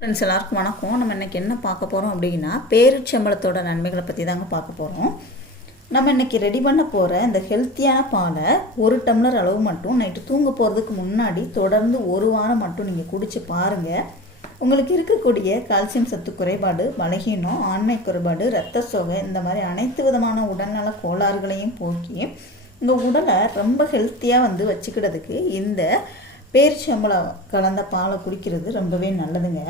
Friends எல்லாருக்கும் வணக்கம். நம்ம இன்றைக்கி என்ன பார்க்க போகிறோம் அப்படின்னா பேரிச்சம்பளத்தோட நன்மைகளை பற்றி தாங்க பார்க்க போகிறோம் நம்ம இன்றைக்கி ரெடி பண்ண போகிற இந்த ஹெல்த்தியான பாலை ஒரு டம்ளர் அளவு மட்டும் நைட்டு தூங்க போகிறதுக்கு முன்னாடி தொடர்ந்து ஒரு வாரம் மட்டும் நீங்கள் குடித்து பாருங்கள் உங்களுக்கு இருக்கக்கூடிய கால்சியம் சத்து குறைபாடு பலகீனம் ஆண்மை குறைபாடு இரத்த சோகை இந்த மாதிரி அனைத்து விதமான உடல்நல கோளாறுகளையும் போக்கி உங்கள் உடலை ரொம்ப ஹெல்த்தியாக வந்து வச்சுக்கிறதுக்கு இந்த பேரிச்சம்பளம் கலந்த பாலை குடிக்கிறது ரொம்பவே நல்லதுங்க.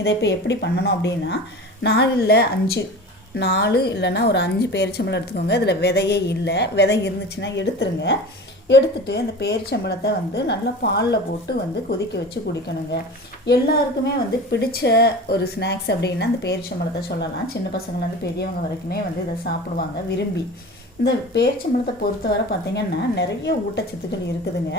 இதை இப்போ எப்படி பண்ணணும் அப்படின்னா நாலில் அஞ்சு நாலு இல்லைன்னா ஒரு அஞ்சு பேரிச்சம்பளம் எடுத்துக்கோங்க. இதில் விதையே இல்லை. விதை இருந்துச்சுன்னா எடுத்துருங்க. எடுத்துட்டு அந்த பேரிச்சம்பளத்தை வந்து நல்லா பாலில் போட்டு வந்து கொதிக்க வச்சு குடிக்கணுங்க. எல்லாருக்குமே வந்து பிடிச்ச ஒரு ஸ்நாக்ஸ் அப்படின்னா அந்த பேரிச்சம்பளத்தை சொல்லலாம். சின்ன பசங்கள்லேருந்து பெரியவங்க வரைக்குமே வந்து இதை சாப்பிடுவாங்க விரும்பி. இந்த பேரிச்சம்பழத்தை பொறுத்தவரை பார்த்திங்கன்னா நிறைய ஊட்டச்சத்துக்கள் இருக்குதுங்க.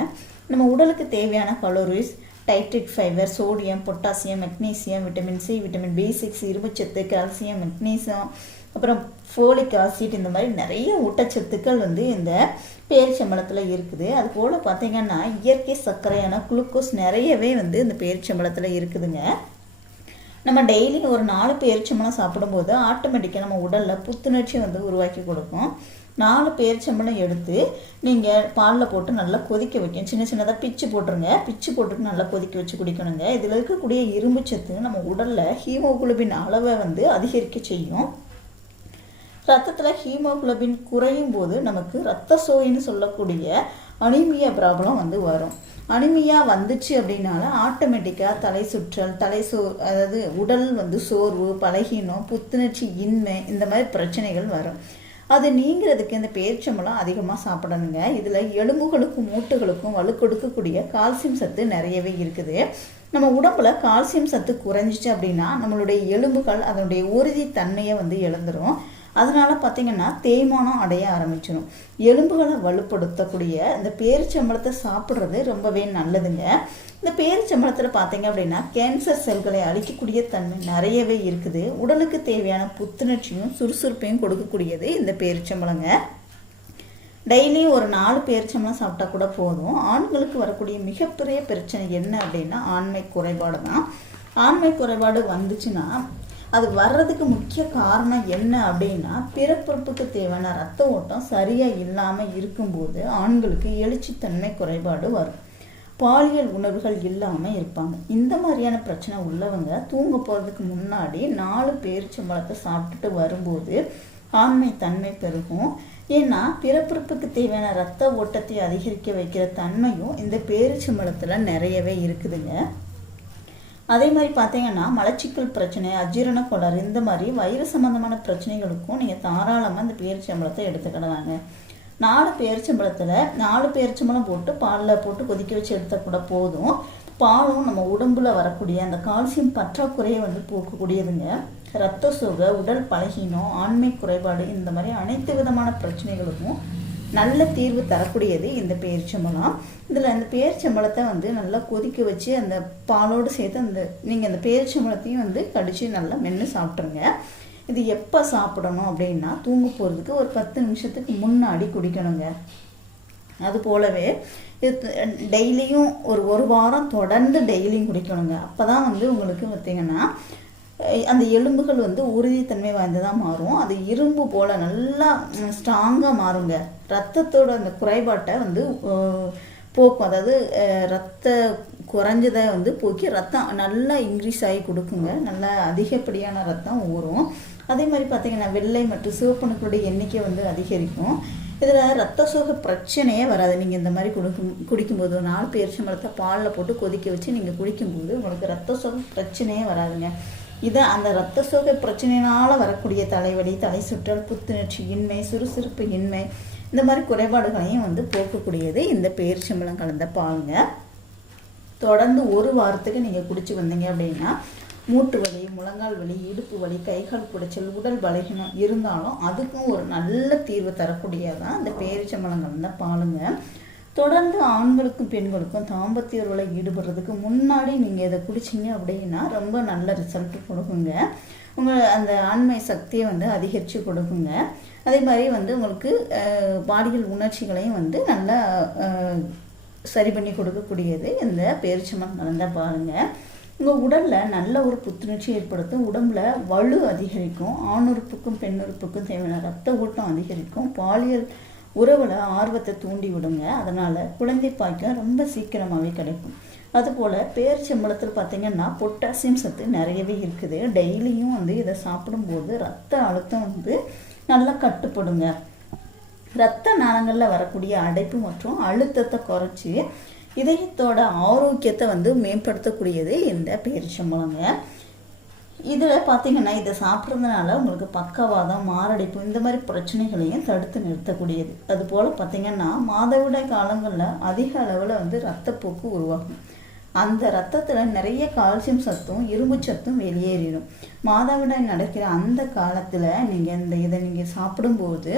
நம்ம உடலுக்கு தேவையான calories dietary fibre sodium potassium magnesium vitamin C vitamin B six இரும்புச்சத்து கால்சியம் மெக்னீசியம் அப்புறம் ஃபோலிக் ஆசிட் இந்த மாதிரி நிறைய ஊட்டச்சத்துக்கள் வந்து இந்த பேரிச்சம்பழத்தில் இருக்குது. அது போல் பார்த்தீங்கன்னா இயற்கை சர்க்கரையான குளுக்கோஸ் நிறையவே வந்து இந்த பேரிச்சம்பழத்தில் இருக்குதுங்க. நம்ம டெய்லி ஒரு நாலு பேரிச்சம்பளம் சாப்பிடும்போது ஆட்டோமேட்டிக்காக நம்ம உடலில் புத்துணர்ச்சி வந்து உருவாக்கி கொடுக்கும். நாலு பேரிச்சம்பளம் எடுத்து நீங்கள் பாலில் போட்டு நல்லா கொதிக்க வைக்கணும் சின்ன சின்னதாக பிச்சு போட்டுருங்க. பிச்சு போட்டுட்டு நல்லா கொதிக்க வச்சு குடிக்கணுங்க. இதில் இருக்கக்கூடிய இரும்பு சத்து நம்ம உடலில் ஹீமோகுளோபின் அளவை வந்து அதிகரிக்க செய்யும். ரத்தத்தில் ஹீமோகுளோபின் குறையும் போது நமக்கு ரத்த சோயின்னு சொல்லக்கூடிய அனிமியா ப்ராப்ளம் வந்து வரும். அனிமியா வந்துச்சு அப்படின்னால ஆட்டோமேட்டிக்காக தலை சுற்றல் தலை சோ அதாவது உடல் வந்து சோர்வு பலகீனம் புத்துணர்ச்சி இன்மை இந்த மாதிரி பிரச்சனைகள் வரும். அது நீங்கிறதுக்கு இந்த பேரிச்சம்பழம் அதிகமாக சாப்பிடணுங்க. இதில் எலும்புகளுக்கும் மூட்டுகளுக்கும் வலு கொடுக்கக்கூடிய கால்சியம் சத்து நிறையவே இருக்குது. நம்ம உடம்புல கால்சியம் சத்து குறைஞ்சிச்சு அப்படின்னா நம்மளுடைய எலும்புகள் அதனுடைய உறுதி தன்மையை வந்து இழந்துடும் அதனால் பார்த்திங்கன்னா தேய்மானம் அடைய ஆரம்பிச்சிடும் எலும்புகளை வலுப்படுத்தக்கூடிய இந்த பேரிச்சம்பளத்தை சாப்பிட்றது ரொம்பவே நல்லதுங்க. இந்த பேரிச்சம்பளத்தில் பார்த்தீங்க அப்படின்னா கேன்சர் செல்களை அழிக்கக்கூடிய தன்மை நிறையவே இருக்குது. உடலுக்கு தேவையான புத்துணர்ச்சியும் சுறுசுறுப்பையும் கொடுக்கக்கூடியது இந்த பேரிச்சம்பழங்க. டெய்லியும் ஒரு நாலு பேரிச்சம்பளம் சாப்பிட்டா கூட போதும். ஆண்களுக்கு வரக்கூடிய மிகப்பெரிய பிரச்சனை என்ன அப்படின்னா ஆண்மை குறைபாடு தான் ஆண்மை குறைபாடு வந்துச்சுன்னா அது வர்றதுக்கு முக்கிய காரணம் என்ன அப்படின்னா பிறப்புறுப்புக்கு தேவையான ரத்த ஓட்டம் சரியாக இல்லாமல் இருக்கும்போது ஆண்களுக்கு எழுச்சித்தன்மை குறைபாடு வரும். பாலியல் உணர்வுகள் இல்லாமல் இருப்பாங்க. இந்த மாதிரியான பிரச்சனை உள்ளவங்க தூங்க போகிறதுக்கு முன்னாடி நாலு பேரிச்சம்பழத்தை சாப்பிட்டுட்டு வரும்போது ஆண்மை தன்மை பெருகும். ஏன்னா பிறப்புறுப்புக்கு தேவையான ரத்த ஓட்டத்தை அதிகரிக்க வைக்கிற தன்மையும் இந்த பேரிச்சம்பழத்தில் நிறையவே இருக்குதுங்க. அதே மாதிரி பார்த்தீங்கன்னா மலச்சிக்கல் பிரச்சனை அஜீரண கோளாறு இந்த மாதிரி வயிறு சம்மந்தமான பிரச்சனைகளுக்கும் நீங்கள் தாராளமாக இந்த பேரிச்சம்பளத்தை எடுத்துக்கிடலாங்க. நாலு பேரிச்சம்பளத்தில் நாலு பேரிச்சம்பளம் போட்டு பாலில் போட்டு கொதிக்க வச்சு எடுத்தால் கூட போதும். பாலும் நம்ம உடம்புல வரக்கூடிய அந்த கால்சியம் பற்றாக்குறையை வந்து போக்கக்கூடியதுங்க. ரத்த சோகை உடல் பலகீனம் ஆண்மை குறைபாடு இந்த மாதிரி அனைத்து விதமான பிரச்சனைகளுக்கும் நல்ல தீர்வு தரக்கூடியது இந்த பேரிச்சம்பழம் இதில் அந்த பேரிச்சம்பழத்தை வந்து நல்லா கொதிக்க வச்சு அந்த பாலோடு சேர்த்து அந்த நீங்கள் அந்த பேரிச்சம்பழத்தையும் வந்து கடித்து நல்லா மென்று சாப்பிட்ருங்க. இது எப்போ சாப்பிடணும் அப்படின்னா தூங்க போகிறதுக்கு ஒரு பத்து நிமிஷத்துக்கு முன்னாடி குடிக்கணுங்க. அது போலவே இது டெய்லியும் ஒரு ஒரு வாரம் தொடர்ந்து டெய்லியும் குடிக்கணுங்க. அப்போ தான் வந்து உங்களுக்கு பார்த்திங்கன்னா அந்த எலும்புகள் வந்து உறுதித்தன்மை வாய்ந்ததாக மாறும். அது இரும்பு போல் நல்லா ஸ்ட்ராங்காக மாறுங்க. ரத்தத்தோட அந்த குறைபாட்டை வந்து போக்கும். அதாவது ரத்த குறைஞ்சதை வந்து போக்கி ரத்தம் நல்லா இன்க்ரீஸ் ஆகி கொடுக்குங்க. நல்லா அதிகப்படியான ரத்தம் ஊறும். அதே மாதிரி பார்த்திங்கன்னா வெள்ளை மற்றும் சிவப்பணுக்களுடைய எண்ணிக்கை வந்து அதிகரிக்கும். இதில் ரத்த சோக பிரச்சனையே வராது. நீங்கள் இந்த மாதிரி குடிக்கும் குடிக்கும்போது ஒரு நாலு பேரிச்சம்பழத்தை பாலில் போட்டு கொதிக்க வச்சு நீங்கள் குடிக்கும்போது உங்களுக்கு ரத்த சோக பிரச்சனையே வராதுங்க. இதை அந்த ரத்த சோகை பிரச்சனையினால் வரக்கூடிய தலைவலி தலை சுற்றல் புத்துணர்ச்சி இன்மை சுறுசுறுப்பு இன்மை இந்த மாதிரி குறைபாடுகளையும் வந்து போக்கக்கூடியது இந்த பேரிச்சம்பழம் கலந்த பாலுங்க. தொடர்ந்து ஒரு வாரத்துக்கு நீங்கள் குடிச்சு வந்தீங்க அப்படின்னா மூட்டு வலி முழங்கால் வலி இடுப்பு வலி கைகால் குடைச்சல் உடல் பலகீனம் இருந்தாலும் அதுக்கும் ஒரு நல்ல தீர்வு தரக்கூடியதான் இந்த பேரிச்சம்பழம் கலந்த பாலுங்க. தொடர்ந்து ஆண்களுக்கும் பெண்களுக்கும் தாம்பத்திய உறவில் ஈடுபடுறதுக்கு முன்னாடி நீங்கள் இதை குடிச்சிங்க அப்படின்னா ரொம்ப நல்ல ரிசல்ட் கொடுக்குங்க. உங்கள் அந்த ஆண்மை சக்தியை வந்து அதிகரித்து கொடுக்குங்க. அதே மாதிரி வந்து உங்களுக்கு பாலியல் உணர்ச்சிகளையும் வந்து நல்லா சரி பண்ணி கொடுக்கக்கூடியது இந்த பேரிச்சம்பழம் கலந்த பாருங்கள் உங்கள் உடலில் நல்ல ஒரு புத்துணர்ச்சி ஏற்படுத்தும். உடம்புல வலு அதிகரிக்கும். ஆணுறுப்புக்கும் பெண்ணுறுப்புக்கும் தேவையான ரத்த ஓட்டம் அதிகரிக்கும். பாலியல் உறவில் ஆர்வத்தை தூண்டி விடுங்க. அதனால் குழந்தை பாய்க்கம் ரொம்ப சீக்கிரமாகவே கிடைக்கும். அதுபோல் பேரிச்சம்பளத்தில் பார்த்தீங்கன்னா பொட்டாசியம் சத்து நிறையவே இருக்குது. டெய்லியும் வந்து இதை சாப்பிடும்போது ரத்த அழுத்தம் வந்து நல்லா கட்டுப்படுங்க. இரத்த நாளங்களில் வரக்கூடிய அடைப்பு மற்றும் அழுத்தத்தை குறைச்சி இதயத்தோட ஆரோக்கியத்தை வந்து மேம்படுத்தக்கூடியது இந்த பேரிச்சம்பளங்க இதில் பார்த்தீங்கன்னா இதை சாப்பிட்றதுனால உங்களுக்கு பக்கவாதம் மாரடைப்பு இந்த மாதிரி பிரச்சனைகளையும் தடுத்து நிறுத்தக்கூடியது. அதுபோல் பார்த்தீங்கன்னா மாதவிடாய் காலங்களில் அதிக அளவில் வந்து ரத்தப்போக்கு உருவாகும். அந்த ரத்தத்தில் நிறைய கால்சியம் சத்தும் இரும்பு சத்தும் வெளியேறிடும். மாதவிடாய் நடக்கிற அந்த காலத்தில் நீங்கள் இந்த இதை நீங்கள் சாப்பிடும்போது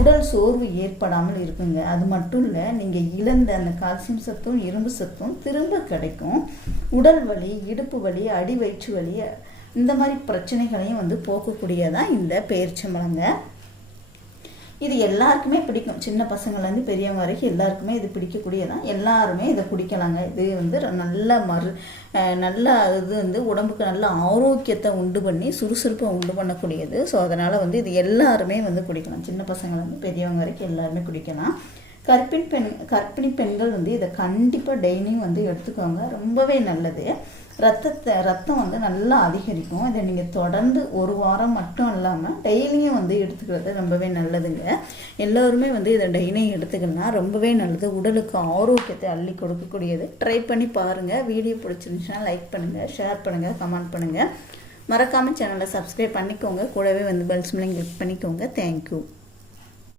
உடல் சோர்வு ஏற்படாமல் இருக்குங்க. அது மட்டும் இல்லை நீங்கள் இழந்த அந்த கால்சியம் சத்தும் இரும்பு சத்தும் திரும்ப கிடைக்கும். உடல் வலி இடுப்பு வலி அடி வயிற்று வலி இந்த மாதிரி பிரச்சனைகளையும் வந்து போக்கக்கூடியதான் இந்த பேரிச்சம்பழங்க. இது எல்லாருக்குமே பிடிக்கும். சின்ன பசங்கள்லேருந்து பெரியவங்க வரைக்கும் எல்லாருக்குமே இது பிடிக்கக்கூடியதான் எல்லாருமே இதை குடிக்கலாங்க. இது வந்து நல்ல மறு நல்ல இது வந்து உடம்புக்கு நல்ல ஆரோக்கியத்தை உண்டு பண்ணி சுறுசுறுப்பை உண்டு பண்ணக்கூடியது. ஸோ அதனால் வந்து இது எல்லாருமே வந்து குடிக்கலாம். சின்ன பசங்கள்லேருந்து பெரியவங்க வரைக்கும் எல்லாருமே குடிக்கலாம். கற்பிணி பெண் கற்பிணி பெண்கள் வந்து இதை கண்டிப்பாக டெய்லியும் வந்து எடுத்துக்கோங்க. ரொம்பவே நல்லது. ரத்தத்தை ரத்தம் வந்து நல்லா அதிகரிக்கும். இதை நீங்கள் தொடர்ந்து ஒரு வாரம் மட்டும் இல்லாமல் டெய்லியும் வந்து எடுத்துக்கிறது ரொம்பவே நல்லதுங்க. எல்லோருமே வந்து இதை டெய்லியும் எடுத்துக்கணும்னா ரொம்பவே நல்லது. உடலுக்கு ஆரோக்கியத்தை அள்ளி கொடுக்கக்கூடியது. ட்ரை பண்ணி பாருங்கள் வீடியோ பிடிச்சிருந்துச்சுன்னா லைக் பண்ணுங்கள் ஷேர் பண்ணுங்கள் கமெண்ட் பண்ணுங்கள் மறக்காமல் சேனலை சப்ஸ்கிரைப் பண்ணிக்கோங்க. கூடவே வந்து பெல்ஸ் மேலே கிளிக் பண்ணிக்கோங்க. தேங்க்யூ